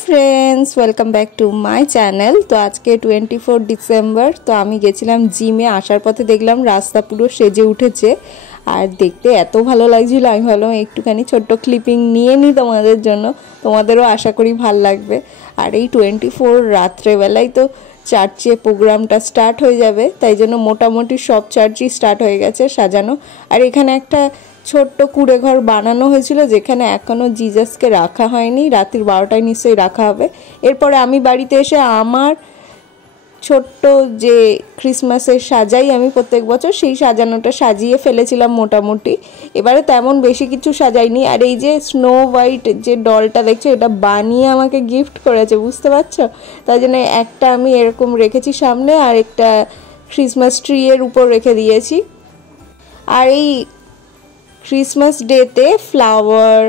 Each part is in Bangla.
Friends welcome back to my channel. तो आज के 24 डिसेम्बर तो आमी गेছিলাম जिमे आसार पथे देखलाम रास्ता पुरो सेजे उठेছে আর দেখতে এত ভালো লাগছিল। আমি ভাবলাম একটুখানি ছোট্ট ক্লিপিং নিয়ে নিই তোমাদের জন্য, তোমাদেরও আশা করি ভালো লাগবে। আর এই 24 রাত্রেবেলায় তো চার্চে প্রোগ্রামটা স্টার্ট হয়ে যাবে, তাই জন্য মোটামুটি সব চার্চই স্টার্ট হয়ে গেছে সাজানো। আর এখানে একটা ছোট্ট কুড়ে ঘর বানানো হয়েছিল যেখানে এখনো জিজাসকে রাখা হয়নি, রাতের 12টায় নিশ্চয়ই রাখা হবে। এরপরে আমি বাড়িতে এসে আমার ছোট্ট যে ক্রিসমাসের সাজাই আমি প্রত্যেক বছর, সেই সাজানোটা সাজিয়ে ফেলেছিলাম মোটামুটি। এবারে তেমন বেশি কিছু সাজাইনি। আর এই যে স্নো হোয়াইট যে ডলটা দেখছো, এটা বানিয়ে আমাকে গিফট করেছে, বুঝতে পারছো? তাই জন্য একটা আমি এরকম রেখেছি সামনে, আর একটা ক্রিসমাস ট্রি এর উপর রেখে দিয়েছি। আর এই ক্রিসমাস ডেতে ফ্লাওয়ার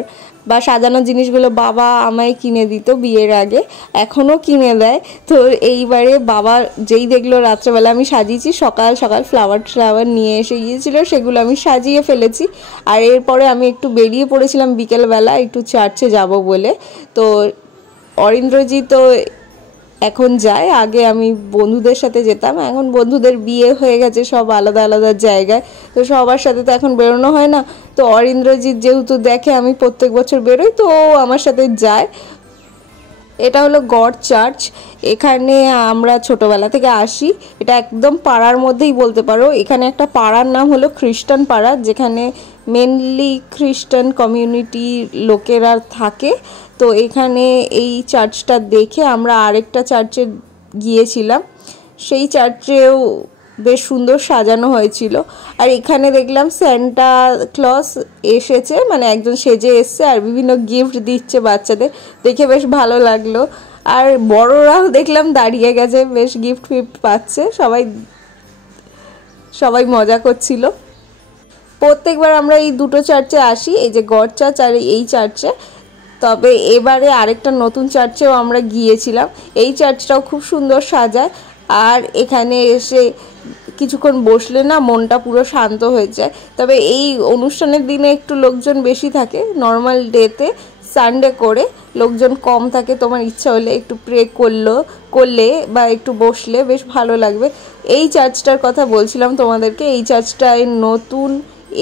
বা সাজানো জিনিসগুলো বাবা আমায় কিনে দিত বিয়ের আগে, এখনও কিনে দেয়। তো এইবারে বাবা যেই দেখলো রাত্রেবেলা আমি সাজিয়েছি, সকাল সকাল ফ্লাওয়ার নিয়ে এসে গিয়েছিল, সেগুলো আমি সাজিয়ে ফেলেছি। আর এরপরে আমি একটু বেরিয়ে পড়েছিলাম বিকেলবেলা একটু চার্চে যাব বলে। তো অরিন্দ্রজি তো এখন যায়, আগে আমি বন্ধুদের সাথে যেতাম, এখন বন্ধুদের বিয়ে হয়ে গেছে, সব আলাদা আলাদা জায়গায়, তো সবার সাথে তো এখন বেরোনো হয় না। তো অরিন্দ্রজিৎ যেহেতু দেখে আমি প্রত্যেক বছর বেরোই, তো ও আমার সাথে যায়। এটা হলো গড চার্চ, এখানে আমরা ছোটোবেলা থেকে আসি। এটা একদম পাড়ার মধ্যেই বলতে পারো। এখানে একটা পাড়ার নাম হলো খ্রিস্টান পাড়া, যেখানে মেনলি খ্রিস্টান কমিউনিটি লোকেরা থাকে। তো এখানে এই চার্চটা দেখে আমরা আরেকটা চার্চে গিয়েছিলাম, সেই চার্চেও বেশ সুন্দর সাজানো হয়েছিল। আর এখানে দেখলাম স্যান্টা ক্লজ এসেছে, মানে একজন সেজে এসছে আর বিভিন্ন গিফট দিচ্ছে বাচ্চাদের, দেখে বেশ ভালো লাগলো। আর বড়রাও দেখলাম দাঁড়িয়ে গেছে, বেশ গিফট ফিফট পাচ্ছে, সবাই মজা করছিল। প্রত্যেকবার আমরা এই দুটো চার্চে আসি, এই যে গড চার্চ আর এই চার্চে। তবে এবারে আরেকটা নতুন চার্চেও আমরা গিয়েছিলাম, এই চার্চটাও খুব সুন্দর সাজায়। আর এখানে এসে কিছুক্ষণ বসলে না মনটা পুরো শান্ত হয়ে যায়। তবে এই অনুষ্ঠানের দিনে একটু লোকজন বেশি থাকে, নর্মাল ডেতে সানডে করে লোকজন কম থাকে। তোমার ইচ্ছা হলে একটু প্রে করলে বা একটু বসলে বেশ ভালো লাগবে। এই চার্চটার কথা বলছিলাম তোমাদেরকে, এই চার্চটায় নতুন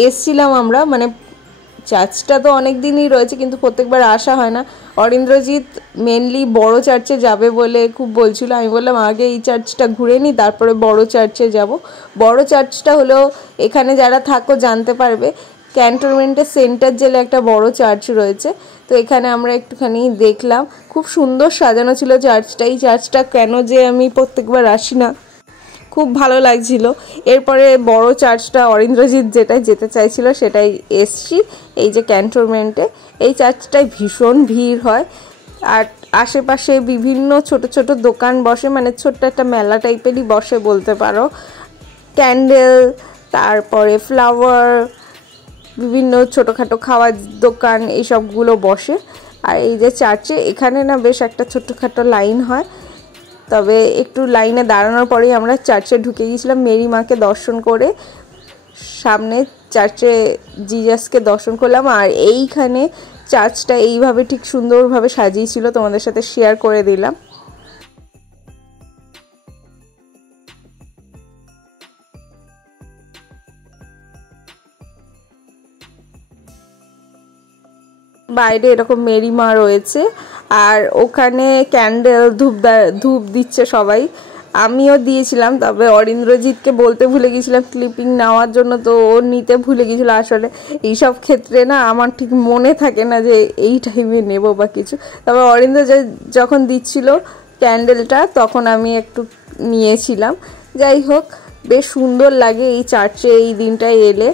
এসছিলাম আমরা, মানে চার্চটা তো অনেক দিনই রয়েছে কিন্তু প্রত্যেকবার আসা হয় না। অরিন্দ্রজিৎ মেনলি বড় চার্চে যাবে বলে খুব বলছিল, আমি বললাম আগে এই চার্চটা ঘুরে নিই তারপরে বড় চার্চে যাব। বড় চার্চটা হলো এখানে যারা থাকো জানতে পারবে, ক্যান্টনমেন্টের সেন্টার জেলে একটা বড় চার্চ রয়েছে। তো এখানে আমরা একটুখানি দেখলাম, খুব সুন্দর সাজানো ছিল চার্চটা। এই চার্চটা কেন যে আমি প্রত্যেকবার আসি না, খুব ভালো লাগছিল। এরপরে বড় চার্চটা অরিন্দ্রজিৎ যেটাই যেতে চাইছিল সেটাই এসছি, এই যে ক্যান্টনমেন্টে। এই চার্চটায় ভীষণ ভিড় হয়, আর আশেপাশে বিভিন্ন ছোট ছোট দোকান বসে, মানে ছোট্ট একটা মেলা টাইপেরই বসে বলতে পারো। ক্যান্ডেল, তারপরে ফ্লাওয়ার, বিভিন্ন ছোটোখাটো খাওয়ার দোকান, এইসবগুলো বসে। আর এই যে চার্চে এখানে না বেশ একটা ছোট্টখাটো লাইন হয়, তবে একটু লাইনে দাঁড়ানোর পরেই আমরা চার্চে ঢুকে গিয়েছিলাম মেরি মাকে দর্শন করে। সামনে চার্চে জিজাসকে দর্শন করলাম। আর এইখানে চার্চটা এইভাবে ঠিক সুন্দরভাবে সাজিয়েছিল, তোমাদের সাথে শেয়ার করে দিলাম। বাইরে এরকম মেরি মা রয়েছে, আর ওখানে ক্যান্ডেল ধূপ দিচ্ছে সবাই, আমিও দিয়েছিলাম। তবে অরিন্দ্রজিৎকে বলতে ভুলে গিয়েছিলাম ক্লিপিং নেওয়ার জন্য, তো ও নিতে ভুলে গিয়েছিল। আসলে এইসব ক্ষেত্রে না আমার ঠিক মনে থাকে না যে এই টাইমে নেব বা কিছু। তবে অরিন্দ্র যখন দিচ্ছিল ক্যান্ডেলটা তখন আমি একটু নিয়েছিলাম। যাই হোক, বেশ সুন্দর লাগে এই চার্চে এই দিনটায় এলে।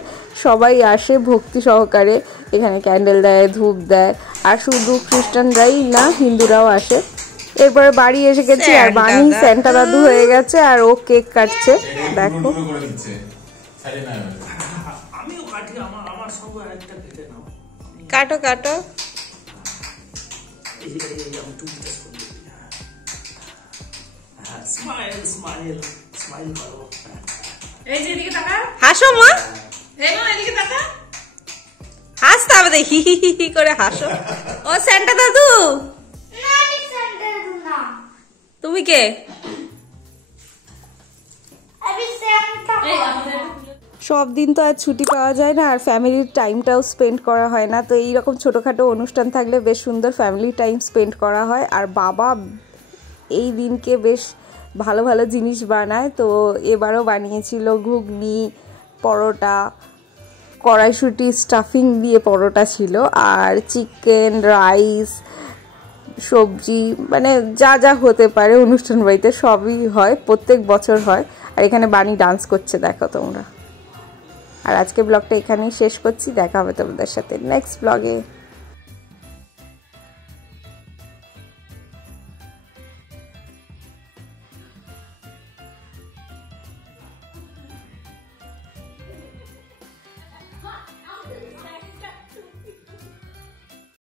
সবাই আসে ভক্তি সহকারে, এখানে ক্যান্ডেল দেয়, ধূপ দেয়। আর শুধু খ্রিস্টানরাই না, হিন্দুরাও আসে। এরপরে বাড়ি এসে গেছি, আর বানি স্যান্টা দাদু হয়ে গেছে, আর ও কেক কাটছে, দেখো। কাটো কাটো, হাসো মা, হাসতে হবে, হি হি হি করে হাসো। ও স্যান্টা দাদু, তুমি কে? সব দিন তো আর ছুটি পাওয়া যায় না, আর ফ্যামিলির টাইমটাও স্পেন্ড করা হয় না। তো এইরকম ছোটোখাটো অনুষ্ঠান থাকলে বেশ সুন্দর ফ্যামিলি টাইম স্পেন্ড করা হয়। আর বাবা এই দিনকে বেশ ভালো ভালো জিনিস বানায়, তো এবারও বানিয়েছিল ঘুগনি, পরোটা, কড়াইশুঁটি স্টাফিং দিয়ে পরোটা ছিল, আর চিকেন, রাইস, সবজি, মানে যা যা হতে পারে অনুষ্ঠান বাড়িতে সবই হয়, প্রত্যেক বছর হয়। আর এখানে বানি ডান্স করছে, দেখো তোমরা। আর আজকে ব্লগটা এখানেই শেষ করছি, দেখা হবে তোমাদের সাথে নেক্সট ব্লগে।